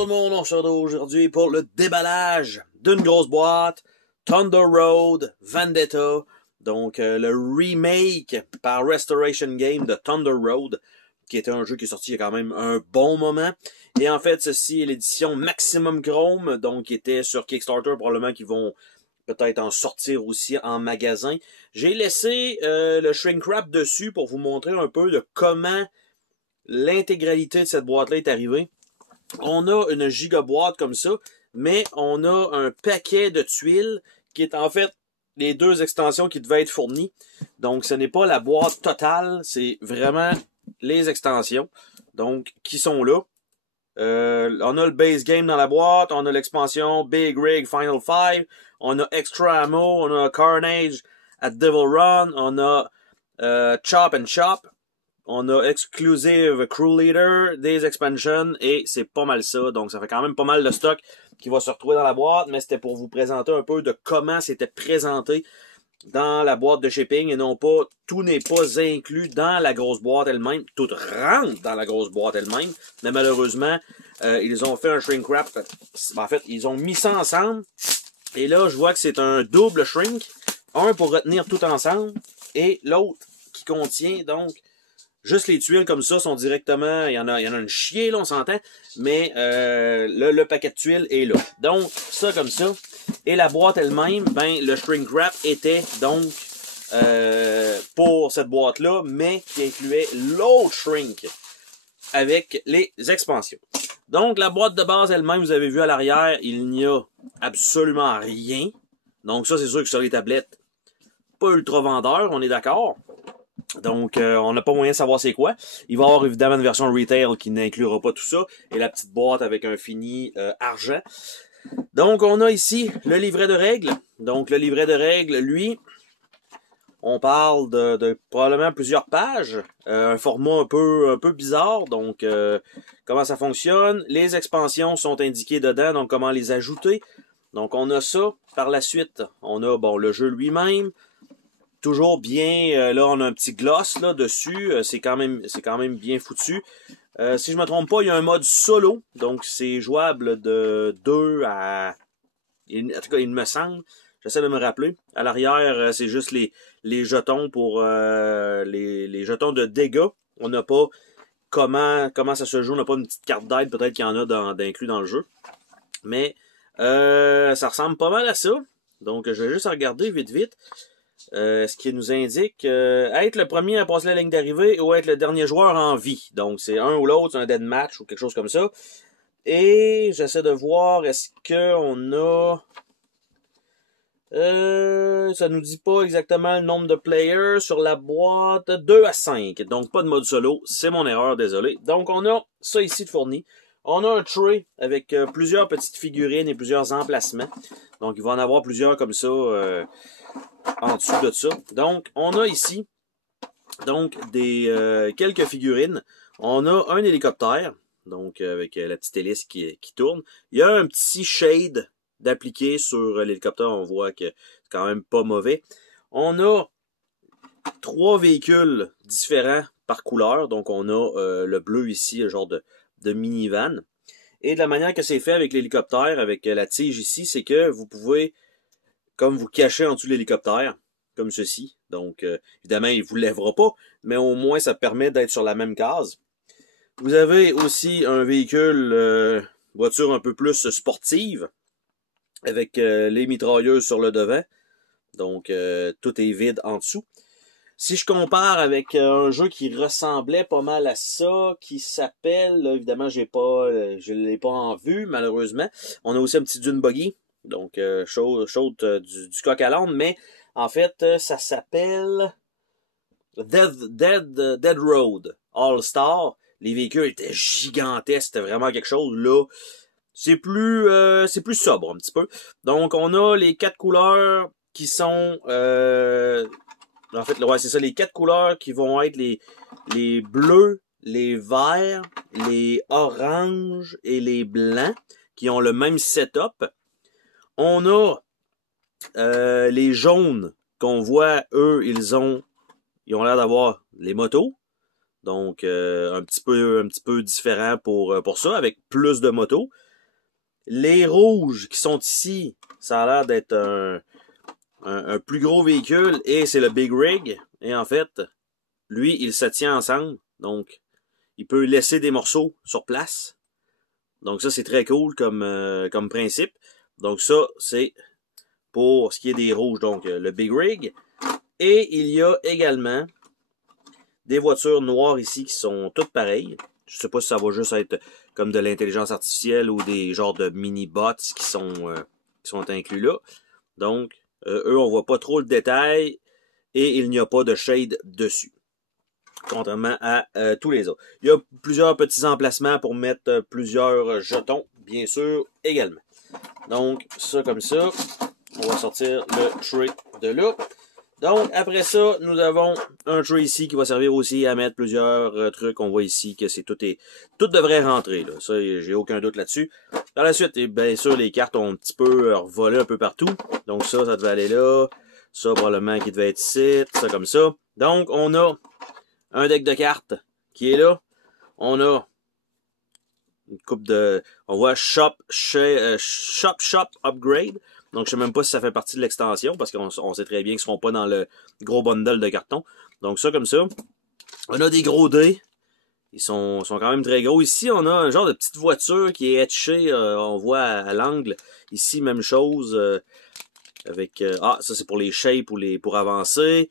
tout le monde, on se retrouve aujourd'hui pour le déballage d'une grosse boîte Thunder Road Vendetta, donc le remake par Restoration Game de Thunder Road, qui était un jeu qui est sorti il y a quand même un bon moment. Et en fait, ceci est l'édition Maximum Chrome, donc qui était sur Kickstarter, probablement qu'ils vont peut-être en sortir aussi en magasin. J'ai laissé le shrink wrap dessus pour vous montrer un peu de comment l'intégralité de cette boîte-là est arrivée. On a une giga boîte comme ça, mais on a un paquet de tuiles qui est en fait les deux extensions qui devaient être fournies. Donc, ce n'est pas la boîte totale, c'est vraiment les extensions, donc qui sont là. On a le base game dans la boîte, on a l'expansion Big Rig Final 5, on a Extra Ammo, on a Carnage at Devil Run, on a Chop and Chop, on a Exclusive Crew Leader, des expansions, et c'est pas mal ça. Donc, ça fait quand même pas mal de stock qui va se retrouver dans la boîte, mais c'était pour vous présenter un peu de comment c'était présenté dans la boîte de shipping, et non pas, tout n'est pas inclus dans la grosse boîte elle-même. Tout rentre dans la grosse boîte elle-même, mais malheureusement, ils ont fait un shrink wrap. En fait, ils ont mis ça ensemble, et là, je vois que c'est un double shrink, un pour retenir tout ensemble, et l'autre qui contient, donc, juste les tuiles comme ça sont directement, il y en a une chier, là, on s'entend, mais le paquet de tuiles est là. Donc, ça comme ça. Et la boîte elle-même, ben, le shrink wrap était donc pour cette boîte-là, mais qui incluait l'autre shrink avec les expansions. Donc, la boîte de base elle-même, vous avez vu à l'arrière, il n'y a absolument rien. Donc, ça, c'est sûr que sur les tablettes, pas ultra vendeur, on est d'accord. Donc, on n'a pas moyen de savoir c'est quoi. Il va y avoir évidemment une version retail qui n'inclura pas tout ça. Et la petite boîte avec un fini argent. Donc, on a ici le livret de règles. Donc, le livret de règles, lui, on parle de probablement plusieurs pages. Un format un peu bizarre. Donc, comment ça fonctionne. Les expansions sont indiquées dedans. Donc, comment les ajouter. Donc, on a ça. Par la suite, on a bon le jeu lui-même. Toujours bien, là on a un petit gloss là dessus, c'est quand même bien foutu. Si je me trompe pas, il y a un mode solo, donc c'est jouable de 2 à... En tout cas, il me semble, j'essaie de me rappeler. À l'arrière, c'est juste les jetons pour les jetons de dégâts. On n'a pas comment ça se joue, on n'a pas une petite carte d'aide, peut-être qu'il y en a d'inclus dans le jeu. Mais ça ressemble pas mal à ça. Donc je vais juste regarder vite. Ce qui nous indique être le premier à passer la ligne d'arrivée ou être le dernier joueur en vie. Donc, c'est un ou l'autre, c'est un dead match ou quelque chose comme ça. Et j'essaie de voir, est-ce qu'on a... ça nous dit pas exactement le nombre de players sur la boîte. 2 à 5. Donc, pas de mode solo. C'est mon erreur, désolé. Donc, on a ça ici de fourni. On a un tray avec plusieurs petites figurines et plusieurs emplacements. Donc, il va en avoir plusieurs comme ça... en dessous de ça. Donc, on a ici donc des quelques figurines. On a un hélicoptère, donc avec la petite hélice qui tourne. Il y a un petit shade d'appliqué sur l'hélicoptère. On voit que c'est quand même pas mauvais. On a 3 véhicules différents par couleur. Donc, on a le bleu ici, le genre de minivan. Et de la manière que c'est fait avec l'hélicoptère, avec la tige ici, c'est que vous pouvez... comme vous cachez en dessous de l'hélicoptère, comme ceci. Donc, évidemment, il ne vous lèvera pas, mais au moins, ça permet d'être sur la même case. Vous avez aussi un véhicule, voiture un peu plus sportive, avec les mitrailleuses sur le devant. Donc, tout est vide en dessous. Si je compare avec un jeu qui ressemblait pas mal à ça, qui s'appelle, évidemment, je l'ai pas en vue, malheureusement. On a aussi un petit Dune Buggy. Donc, chose du coq à l'âne, mais en fait, ça s'appelle Dead Road All-Star. Les véhicules étaient gigantesques, c'était vraiment quelque chose. Là, c'est plus sobre un petit peu. Donc, on a les 4 couleurs qui sont... en fait, ouais, c'est ça, les 4 couleurs qui vont être les bleus, les verts, les oranges et les blancs, qui ont le même setup. On a les jaunes qu'on voit, eux, ils ont l'air d'avoir les motos. Donc, un petit peu différent pour ça, avec plus de motos. Les rouges qui sont ici, ça a l'air d'être un plus gros véhicule et c'est le Big Rig. Et en fait, lui, il se tient ensemble. Donc, il peut laisser des morceaux sur place. Donc ça, c'est très cool comme principe. Donc ça, c'est pour ce qui est des rouges. Donc, le Big Rig. Et il y a également des voitures noires ici qui sont toutes pareilles. Je sais pas si ça va juste être comme de l'intelligence artificielle ou des genres de mini-bots qui sont inclus là. Donc, eux, on voit pas trop le détail et il n'y a pas de shade dessus. Contrairement à tous les autres. Il y a plusieurs petits emplacements pour mettre plusieurs jetons, bien sûr, également. Donc, ça comme ça. On va sortir le tray de là. Donc, après ça, nous avons un tray ici qui va servir aussi à mettre plusieurs trucs. On voit ici que tout devrait rentrer, là. Ça, j'ai aucun doute là-dessus. Par la suite, bien sûr, les cartes ont un petit peu revolé un peu partout. Donc ça devait aller là. Ça, probablement, qui devait être ici. Ça, comme ça. Donc, on a un deck de cartes qui est là. On a une coupe de... On voit Shop Upgrade. Donc, je sais même pas si ça fait partie de l'extension, parce qu'on sait très bien qu'ils seront pas dans le gros bundle de carton. Donc, ça comme ça. On a des gros dés. Ils sont quand même très gros. Ici, on a un genre de petite voiture qui est etchée. On voit à l'angle. Ici, même chose. Avec ça, c'est pour les shapes ou pour avancer.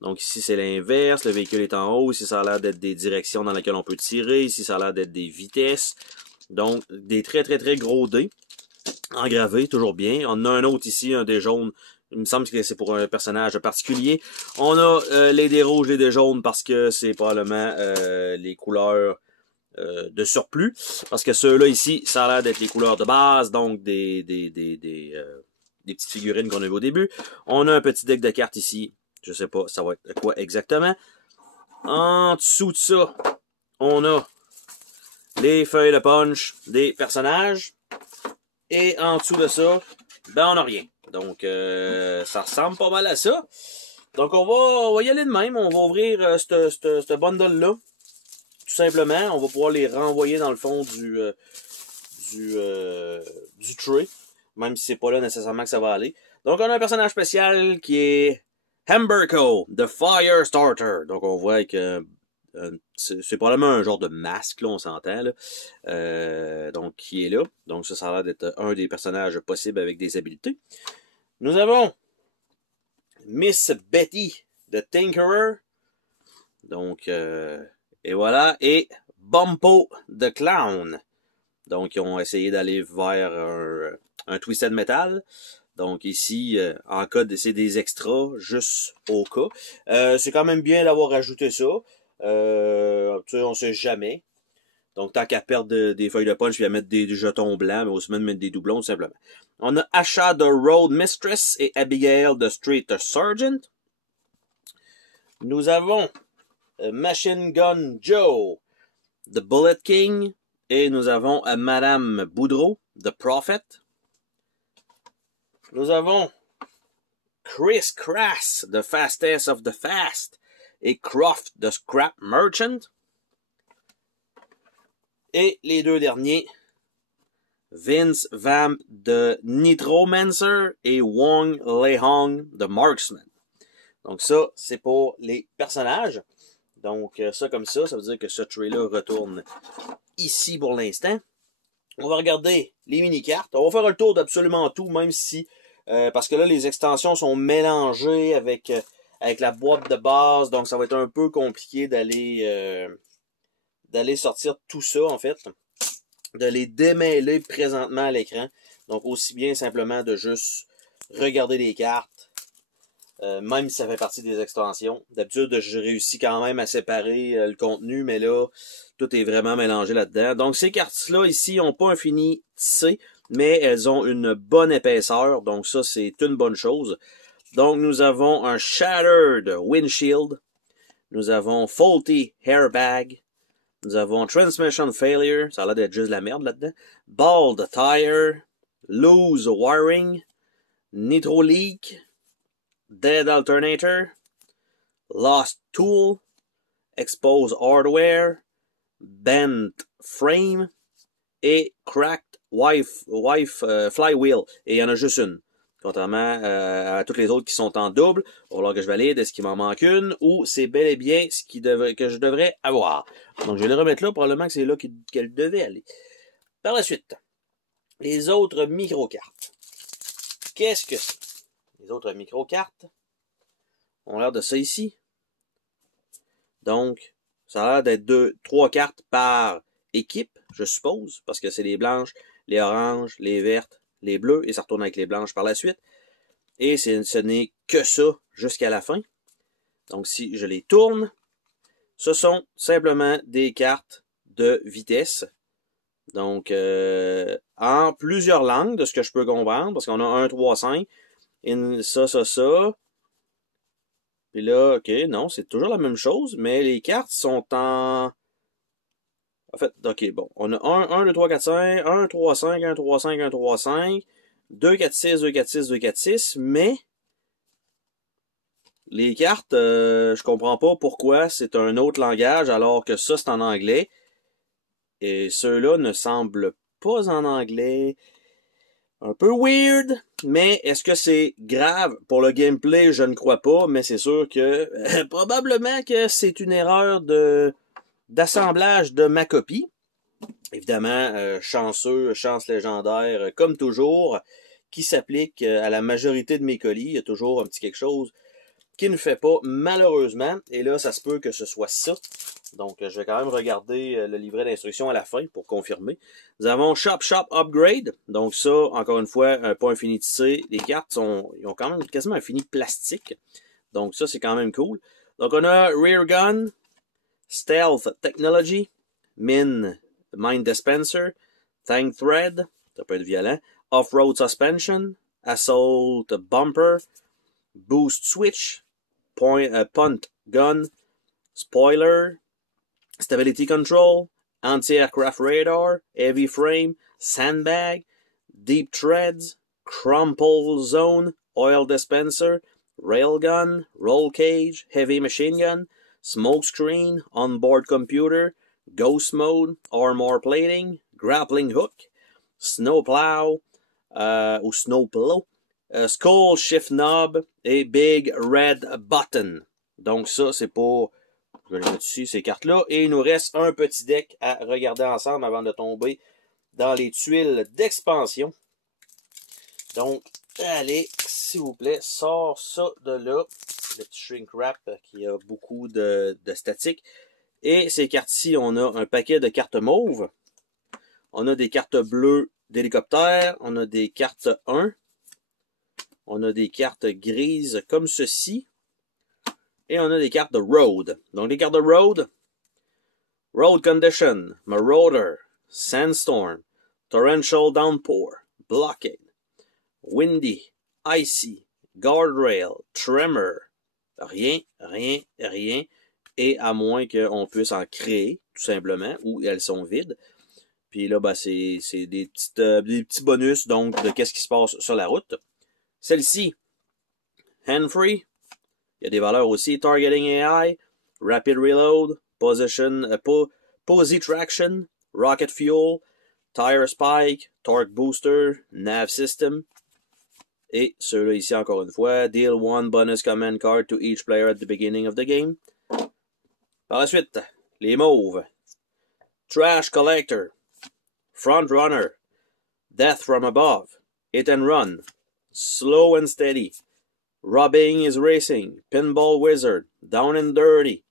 Donc, ici, c'est l'inverse. Le véhicule est en haut. Ici, ça a l'air d'être des directions dans lesquelles on peut tirer. Ici, ça a l'air d'être des vitesses. Donc, des très, très, très gros dés. Engravé, toujours bien. On a un autre ici, un dé jaune. Il me semble que c'est pour un personnage particulier. On a les dés rouges, les dés jaunes, parce que c'est probablement les couleurs de surplus. Parce que ceux-là ici, ça a l'air d'être les couleurs de base, donc des petites figurines qu'on a vues au début. On a un petit deck de cartes ici. Je sais pas, ça va être quoi exactement. En dessous de ça, on a les feuilles de punch des personnages. Et en dessous de ça, ben on n'a rien. Donc, ça ressemble pas mal à ça. Donc, on va y aller de même. On va ouvrir ce bundle-là. Tout simplement. On va pouvoir les renvoyer dans le fond du tray. Même si c'est pas là nécessairement que ça va aller. Donc, on a un personnage spécial qui est Humberco, the Firestarter. Donc, on voit que c'est probablement un genre de masque, là, on s'entend, là. Donc, qui est là. Donc, ça a l'air d'être un des personnages possibles avec des habiletés. Nous avons Miss Betty, the Tinkerer. Donc, et voilà. Et Bumpo, the Clown. Donc, ils ont essayé d'aller vers un Twisted Metal. Donc ici, en cas de c'est des extras, juste au cas. C'est quand même bien d'avoir ajouté ça. Tu sais, on sait jamais. Donc tant qu'à perdre des feuilles de punch, puis à mettre des jetons blancs, mais aussi même mettre des doublons, tout simplement. On a Asha the Road Mistress et Abigail the Street Sergeant. Nous avons Machine Gun Joe, the Bullet King. Et nous avons Madame Boudreau, the Prophet. Nous avons Chris Crass, the Fastest of the Fast, et Croft, the Scrap Merchant. Et les deux derniers, Vince Vamp, the Nitromancer, et Wong Lehong, the Marksman. Donc ça, c'est pour les personnages. Donc ça comme ça veut dire que ce tray-là retourne ici pour l'instant. On va regarder les mini-cartes. On va faire le tour d'absolument tout, même si... parce que là, les extensions sont mélangées avec la boîte de base. Donc, ça va être un peu compliqué d'aller sortir tout ça, en fait. De les démêler présentement à l'écran. Donc, aussi bien simplement de juste regarder les cartes. Même si ça fait partie des extensions. D'habitude, je réussis quand même à séparer le contenu, mais là, tout est vraiment mélangé là-dedans. Donc, ces cartes-là, ici, n'ont pas un fini tissé, mais elles ont une bonne épaisseur. Donc, ça, c'est une bonne chose. Donc, nous avons un Shattered Windshield. Nous avons Faulty Airbag. Nous avons Transmission Failure. Ça a l'air d'être juste de la merde là-dedans. Bald Tire. Loose Wiring. Nitro Leak. Dead Alternator, Lost Tool, Exposed Hardware, Bent Frame, et Cracked Flywheel. Et il y en a juste une. Contrairement à toutes les autres qui sont en double. Il va falloir que je valide. Est-ce qu'il m'en manque une ou c'est bel et bien ce que je devrais avoir. Donc je vais le remettre là. Probablement que c'est là qu'elle devait aller. Par la suite, les autres micro-cartes. Qu'est-ce que c'est? Les autres micro-cartes ont l'air de ça ici. Donc, ça a l'air d'être 3 cartes par équipe, je suppose, parce que c'est les blanches, les oranges, les vertes, les bleues, et ça retourne avec les blanches par la suite. Et ce n'est que ça jusqu'à la fin. Donc, si je les tourne, ce sont simplement des cartes de vitesse. Donc, en plusieurs langues, de ce que je peux comprendre, parce qu'on a 1, 3, 5, et ça. Puis là, ok, non, c'est toujours la même chose, mais les cartes sont en... En fait, ok, bon, on a 1, 2, 3, 4, 5, 1, 3, 5, 1, 3, 5, 1, 3, 5, 2, 4, 6, 2, 4, 6, 2, 4, 6, mais les cartes, je comprends pas pourquoi c'est un autre langage alors que ça, c'est en anglais. Et ceux-là ne semblent pas en anglais. Un peu weird, mais est-ce que c'est grave pour le gameplay? Je ne crois pas, mais c'est sûr que probablement que c'est une erreur d'assemblage de ma copie. Évidemment, chance légendaire, comme toujours, qui s'applique à la majorité de mes colis. Il y a toujours un petit quelque chose qui ne fait pas, malheureusement. Et là, ça se peut que ce soit ça. Donc, je vais quand même regarder le livret d'instructions à la fin pour confirmer. Nous avons Shop Upgrade. Donc ça, encore une fois, pas infinitisé. Les cartes ils ont quand même quasiment un fini plastique. Donc ça, c'est quand même cool. Donc on a Rear Gun, Stealth Technology, Mind Dispenser, Tank Thread, ça peut être violent, Off-Road Suspension, Assault Bumper, Boost Switch, Punt Gun, Spoiler, Stability Control, Anti-Aircraft Radar, Heavy Frame, Sandbag, Deep Treads, Crumple Zone, Oil Dispenser, Railgun, Roll Cage, Heavy Machine Gun, Smokescreen, Onboard Computer, Ghost Mode, Armor Plating, Grappling Hook, Snowplow, ou Snowplow, Skull Shift Knob et Big Red Button. Donc ça, c'est pour... Je vais les mettre ici, ces cartes-là. Et il nous reste un petit deck à regarder ensemble avant de tomber dans les tuiles d'expansion. Donc, allez, s'il vous plaît, sors ça de là. Le petit shrink wrap qui a beaucoup de statique. Et ces cartes-ci, on a un paquet de cartes mauves. On a des cartes bleues d'hélicoptère. On a des cartes 1. On a des cartes grises comme ceci. Et on a des cartes de Road. Donc, les cartes de Road. Road Condition, Marauder, Sandstorm, Torrential Downpour, Blockade, Windy, Icy, Guardrail, Tremor. Rien. Et à moins qu'on puisse en créer, tout simplement, ou elles sont vides. Puis là, ben, c'est des petits bonus, donc, de qu'est-ce qui se passe sur la route. Celle-ci, Hand-Free. Il y a des valeurs aussi. Targeting AI, Rapid Reload, Posy Traction, Rocket Fuel, Tire Spike, Torque Booster, Nav System. Et ceux-là ici, encore une fois, Deal one bonus command card to each player at the beginning of the game. Par la suite, les mauves. Trash Collector, Front Runner, Death from Above, Hit and Run, Slow and Steady, Robbing is Racing, Pinball Wizard, Down and Dirty,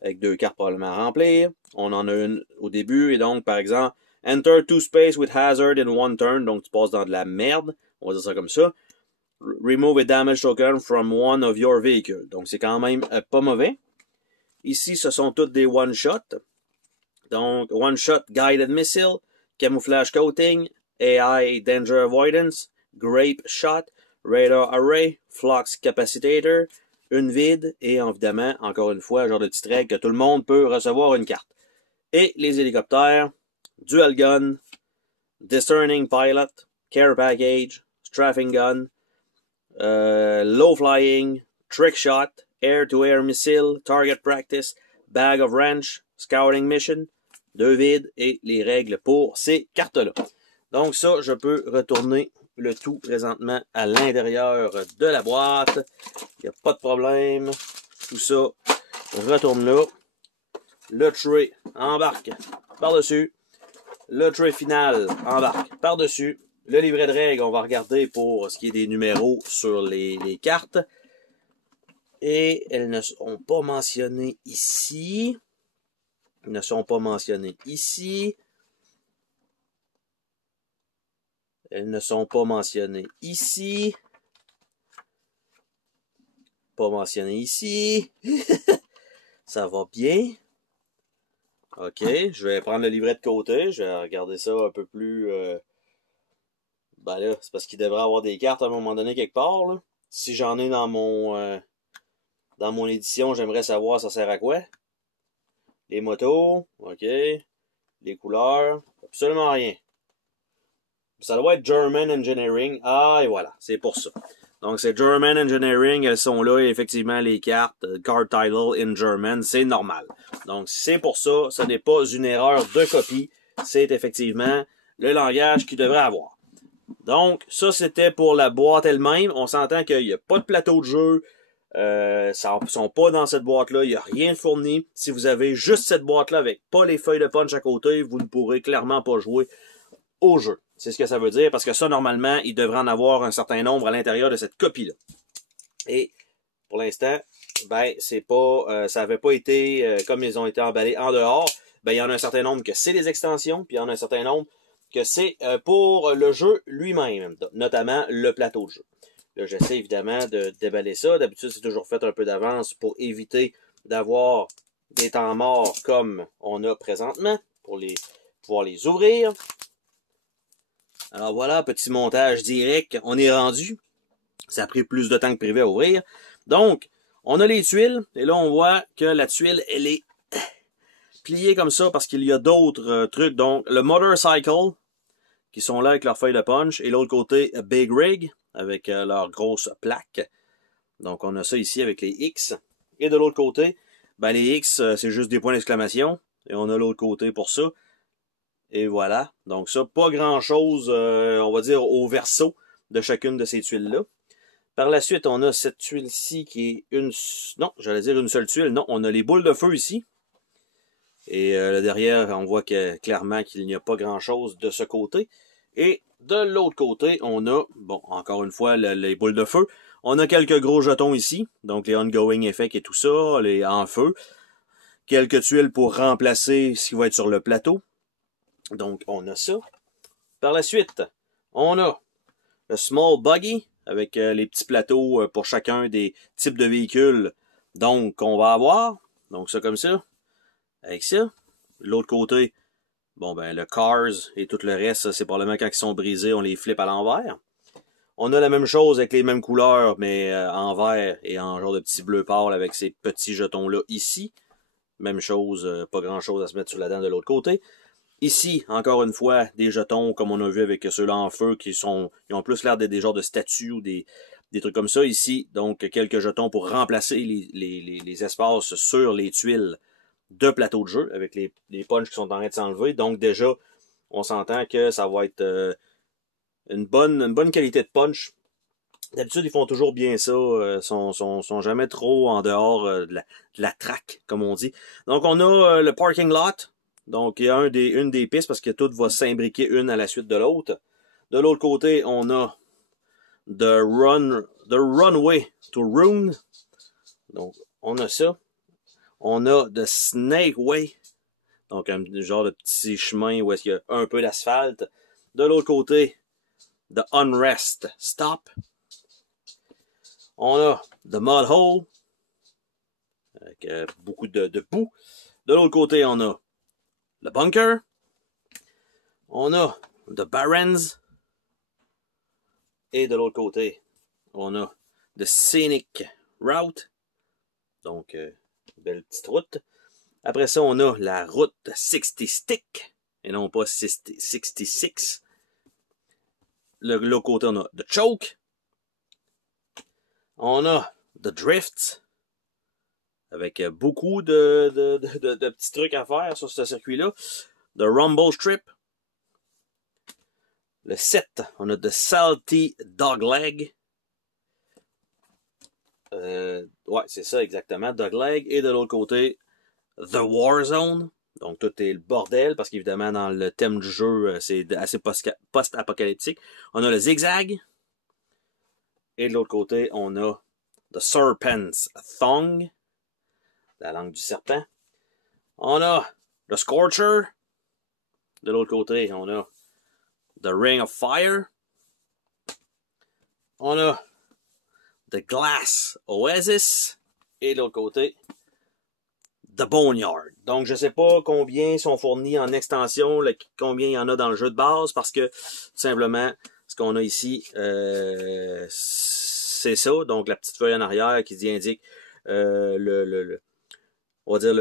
avec 2 cartes probablement à remplir. On en a une au début, et donc, par exemple, Enter 2 space with hazard in 1 turn, donc tu passes dans de la merde, on va dire ça comme ça. Remove a damage token from one of your vehicles, donc c'est quand même pas mauvais. Ici, ce sont toutes des one-shot. Donc, one-shot Guided Missile, Camouflage Coating, AI Danger Avoidance, Grape Shot, Radar Array, Flux Capacitator, une vide, et évidemment, encore une fois, un genre de petite règle que tout le monde peut recevoir une carte. Et les hélicoptères, Dual Gun, Discerning Pilot, Care Package, Strafing Gun, Low Flying, Trick Shot, Air-to-Air Missile, Target Practice, Bag of Wrench, Scouting Mission, 2 vides et les règles pour ces cartes-là. Donc ça, je peux retourner le tout présentement à l'intérieur de la boîte. Il n'y a pas de problème. Tout ça retourne là. Le tray embarque par-dessus. Le tray final embarque par-dessus. Le livret de règles, on va regarder pour ce qui est des numéros sur les cartes. Et elles ne sont pas mentionnées ici. Elles ne sont pas mentionnées ici. Elles ne sont pas mentionnées ici. Pas mentionnées ici. Ça va bien. OK, je vais prendre le livret de côté. Je vais regarder ça un peu plus... Ben là, c'est parce qu'il devrait avoir des cartes à un moment donné quelque part, là. Si j'en ai dans mon édition, j'aimerais savoir ça sert à quoi. Les motos, OK. Les couleurs, absolument rien. Ça doit être German Engineering. Ah, et voilà, c'est pour ça. Donc, c'est German Engineering, elles sont là, et effectivement, les cartes, card title in German, c'est normal. Donc, c'est pour ça, ce n'est pas une erreur de copie, c'est effectivement le langage qu'il devrait avoir. Donc, ça, c'était pour la boîte elle-même. On s'entend qu'il n'y a pas de plateau de jeu, ça ne sont pas dans cette boîte-là, il n'y a rien de fourni. Si vous avez juste cette boîte-là avec pas les feuilles de punch à côté, vous ne pourrez clairement pas jouer au jeu. C'est ce que ça veut dire, parce que ça, normalement, il devrait en avoir un certain nombre à l'intérieur de cette copie-là. Et pour l'instant, ben, c'est pas, ça n'avait pas été, comme ils ont été emballés en dehors, ben, il y en a un certain nombre que c'est les extensions, puis il y en a un certain nombre que c'est pour le jeu lui-même, notamment le plateau de jeu. Là, j'essaie évidemment de déballer ça. D'habitude, c'est toujours fait un peu d'avance pour éviter d'avoir des temps morts comme on a présentement, pour pouvoir les ouvrir. Alors voilà, petit montage direct, on est rendu. Ça a pris plus de temps que prévu à ouvrir. Donc, on a les tuiles, et là on voit que la tuile, elle est pliée comme ça parce qu'il y a d'autres trucs. Donc, le Motorcycle, qui sont là avec leur feuille de punch, et l'autre côté, Big Rig, avec leur grosse plaque. Donc, on a ça ici avec les X. Et de l'autre côté, ben, les X, c'est juste des points d'exclamation, et on a l'autre côté pour ça. Et voilà. Donc ça, pas grand-chose, on va dire, au verso de chacune de ces tuiles-là. Par la suite, on a cette tuile-ci qui est une... Non, j'allais dire une seule tuile. Non, on a les boules de feu ici. Et derrière, on voit que clairement qu'il n'y a pas grand-chose de ce côté. Et de l'autre côté, on a, bon, encore une fois, les boules de feu. On a quelques gros jetons ici. Donc les ongoing effects et tout ça, les en feu. Quelques tuiles pour remplacer ce qui va être sur le plateau. Donc, on a ça. Par la suite, on a le Small Buggy avec les petits plateaux pour chacun des types de véhicules. Donc, on va avoir. Donc, ça comme ça. Avec ça. L'autre côté, bon, ben, le Cars et tout le reste, c'est probablement quand ils sont brisés, on les flippe à l'envers. On a la même chose avec les mêmes couleurs, mais en vert et en genre de petit bleu pâle avec ces petits jetons-là ici. Même chose, pas grand-chose à se mettre sur la dent de l'autre côté. Ici, encore une fois, des jetons, comme on a vu avec ceux-là en feu, ils ont plus l'air d'être des genres de statues ou des trucs comme ça. Ici, donc, quelques jetons pour remplacer les espaces sur les tuiles de plateau de jeu, avec les punches qui sont en train de s'enlever. Donc, déjà, on s'entend que ça va être une bonne qualité de punch. D'habitude, ils font toujours bien ça, sont jamais trop en dehors de la traque, comme on dit. Donc, on a le parking lot. Donc, il y a une des pistes parce que tout va s'imbriquer une à la suite de l'autre. De l'autre côté, on a the runway to ruin. Donc, on a ça. On a the snake way. Donc, un genre de petit chemin où est-ce qu'il y a un peu d'asphalte. De l'autre côté, the unrest stop. On a the mud hole. Avec beaucoup de boue. De l'autre côté, on a le bunker. On a the barrens. Et de l'autre côté, on a the scenic route. Donc, belle petite route. Après ça, on a la route 60 stick. Et non pas 66. L'autre côté, on a the choke. On a the drifts. avec beaucoup de petits trucs à faire sur ce circuit-là. The Rumble Strip. Le 7, on a The Salty Dogleg. Ouais, c'est ça exactement, Dogleg. Et de l'autre côté, The Warzone. Donc tout est le bordel, parce qu'évidemment, dans le thème du jeu, c'est assez post-apocalyptique. On a le Zigzag. Et de l'autre côté, on a The Serpent's Thong. La langue du serpent. On a The Scorcher. De l'autre côté, on a The Ring of Fire. On a The Glass Oasis. Et de l'autre côté, The Boneyard. Donc, je ne sais pas combien sont fournis en extension, combien il y en a dans le jeu de base, parce que, tout simplement, ce qu'on a ici, c'est ça. Donc, la petite feuille en arrière qui indique on va dire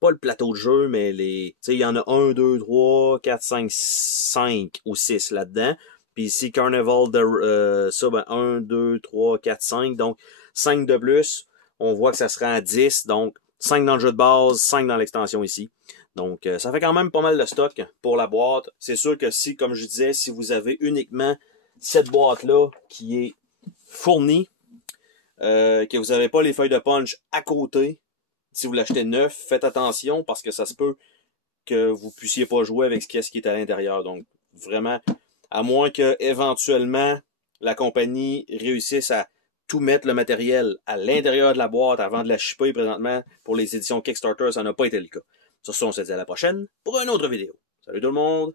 pas le plateau de jeu, mais tu sais, il y en a 1, 2, 3, 4, 5, 5 ou 6 là-dedans. Puis ici, Carnival de ça, 1, 2, 3, 4, 5. Donc, 5 de plus. On voit que ça sera à 10. Donc, 5 dans le jeu de base, 5 dans l'extension ici. Donc, ça fait quand même pas mal de stock pour la boîte. C'est sûr que si, comme je disais, si vous avez uniquement cette boîte-là qui est fournie, que vous n'avez pas les feuilles de punch à côté, si vous l'achetez neuf, faites attention parce que ça se peut que vous puissiez pas jouer avec ce qui est à l'intérieur. Donc, vraiment, à moins que éventuellement la compagnie réussisse à tout mettre le matériel à l'intérieur de la boîte avant de la shipper. Présentement, pour les éditions Kickstarter, ça n'a pas été le cas. Sur ce, on se dit à la prochaine pour une autre vidéo. Salut tout le monde!